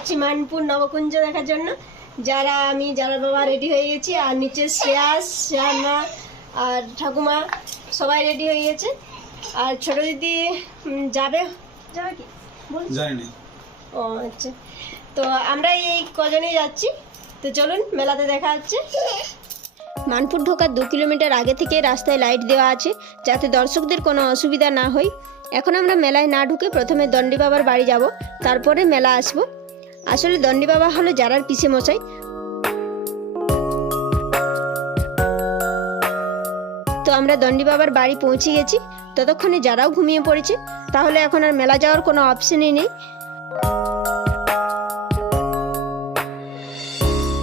যাচ্ছি মানপুর নবকুঞ্জ দেখার জন্য। যারা বাবা রেডি হয়ে গেছি, আর নিচে শ্রেয়ামা আর ঠাকুমা সবাই রেডি হয়ে গেছে। আর ছোট দিদি যাবে কি জানি। ও আচ্ছা, তো আমরা এই কজনেই যাচ্ছি। তো চলুন, মেলাতে দেখা হচ্ছে। মানপুর ঢোকার 2 কিলোমিটার আগে থেকে রাস্তায় লাইট দেওয়া আছে, যাতে দর্শকদের কোনো অসুবিধা না হয়। এখন আমরা মেলায় না ঢুকে প্রথমে দণ্ডি বাবার বাড়ি যাব, তারপরে মেলা আসব। আসলে দণ্ডি বাবা হলো জারার পিসে মশাই। তো আমরা দণ্ডি বাবার বাড়ি পৌঁছে গেছি, ততক্ষণে যারাও ঘুমিয়ে পড়েছে। তাহলে এখন আর মেলা যাওয়ার কোনো অপশনই নেই।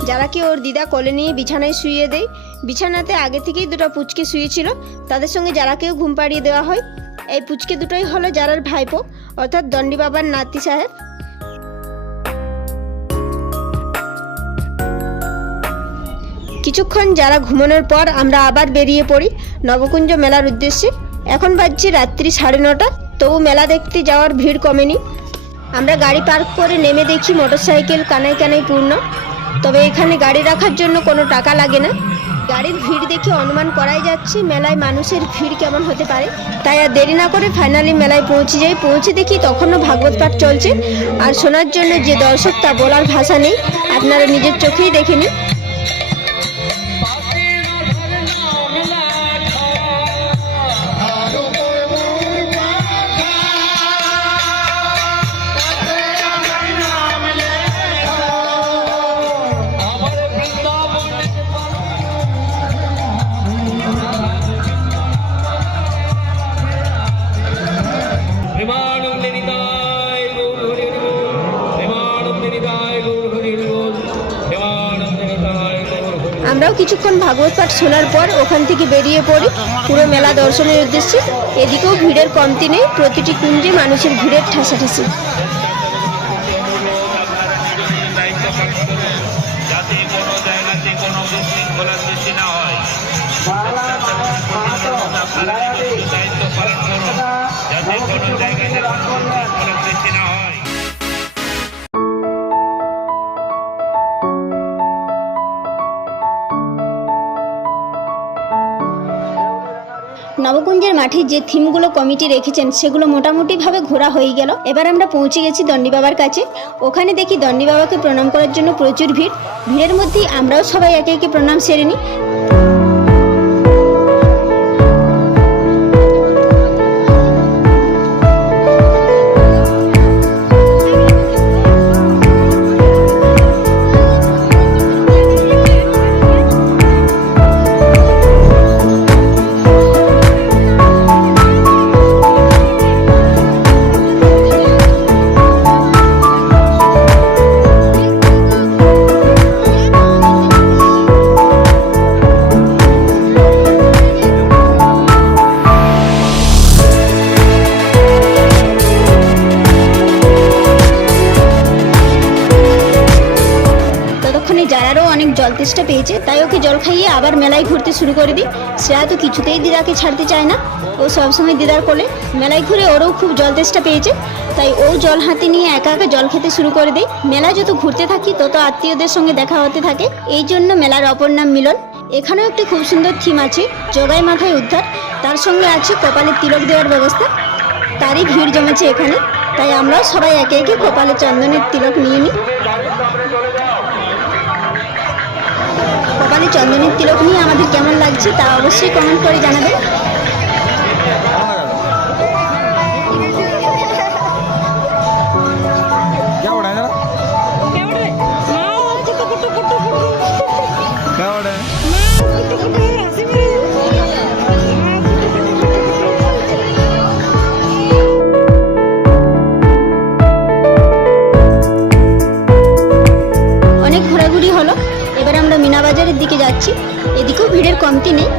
যারাকে ওর দিদা কোলে নিয়ে বিছানায় শুইয়ে দেয়। বিছানাতে আগে থেকেই 2টা পুচকে শুয়েছিল, তাদের সঙ্গে যারাকেও ঘুম পাড়িয়ে দেওয়া হয়। এই পুচকে দুটোই হলো যারার ভাইপো, অর্থাৎ দণ্ডি বাবার নাতি সাহেব। কিছুক্ষণ যারা ঘুমানোর পর আমরা আবার বেরিয়ে পড়ি নবকুঞ্জ মেলার উদ্দেশ্যে। এখন বাজছে রাত্রি 9:30, তবু মেলা দেখতে যাওয়ার ভিড় কমেনি। আমরা গাড়ি পার্ক করে নেমে দেখি মোটরসাইকেল কানায় কানায় পূর্ণ। তবে এখানে গাড়ি রাখার জন্য কোনো টাকা লাগে না। গাড়ির ভিড় দেখে অনুমান করাই যাচ্ছে মেলায় মানুষের ভিড় কেমন হতে পারে। তাই আর দেরি না করে ফাইনালি মেলায় পৌঁছে যাই। পৌঁছে দেখি তখনও ভাগবত পাঠ চলছে, আর শোনার জন্য যে দর্শক তা বলার ভাষা নেই। আপনারা নিজের চোখেই দেখে নিন। আমরাও কিছুক্ষণ ভাগবত পাঠ শোনার পর ওখান থেকে বেরিয়ে পড়ি পুরো মেলা দর্শনের উদ্দেশ্যে। এদিকেও ভিড়ের কমতি নেই, প্রতিটি কুঞ্জে মানুষের ভিড়ের ঠাসাঠাসি। নবকুঞ্জের মাঠে যে থিমগুলো কমিটি রেখেছেন সেগুলো মোটামুটিভাবে ঘোরা হয়ে গেল। এবার আমরা পৌঁছে গেছি দণ্ডি বাবার কাছে। ওখানে দেখি দণ্ডি বাবাকে প্রণাম করার জন্য প্রচুর ভিড়। ভিড়ের মধ্যেই আমরাও সবাই একে একে প্রণাম সেরে নিই। যারারও অনেক জল তেষ্টা পেয়েছে, তাই ওকে জল খাইয়ে আবার মেলায় ঘুরতে শুরু করে দিই। শ্রেয়া তো কিছুতেই দিদাকে ছাড়তে চায় না, ও সবসময় দিদার কোলে। মেলায় ঘুরে ওরও খুব জল তেষ্টা পেয়েছে, তাই ও জল হাতে নিয়ে একা একা জল খেতে শুরু করে দেয়। মেলা যত ঘুরতে থাকি তত আত্মীয়দের সঙ্গে দেখা হতে থাকে, এই জন্য মেলার অপর নাম মিলন। এখানেও একটি খুব সুন্দর থিম আছে, জগায় মাথায় উদ্ধার। তার সঙ্গে আছে কপালে তিলক দেওয়ার ব্যবস্থা। তারই ভিড় জমেছে এখানে, তাই আমরাও সবাই একে একে কপালে চন্দনের তিলক নিয়ে নিই। কপালে চন্দনের তিলক নিয়ে আমাদের কেমন লাগছে তা অবশ্যই কমেন্ট করে জানাবেন। অনেক ঘোরাঘুরি হলো, এবার আমরা মিনা বাজারের দিকে যাচ্ছি। এদিকেও ভিড়ের কমতি নেই।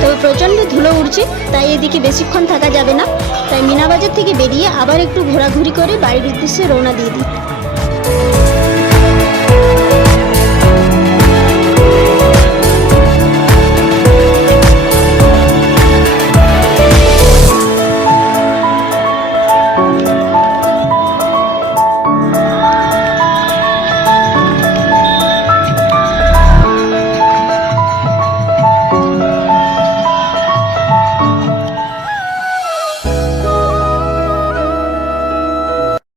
তবে প্রচণ্ড ধুলো উড়ছে, তাই এদিকে বেশিক্ষণ থাকা যাবে না। একটু ঘোরাঘুরি করে বাড়ির উদ্দেশ্যে রওনা দিয়ে দিই।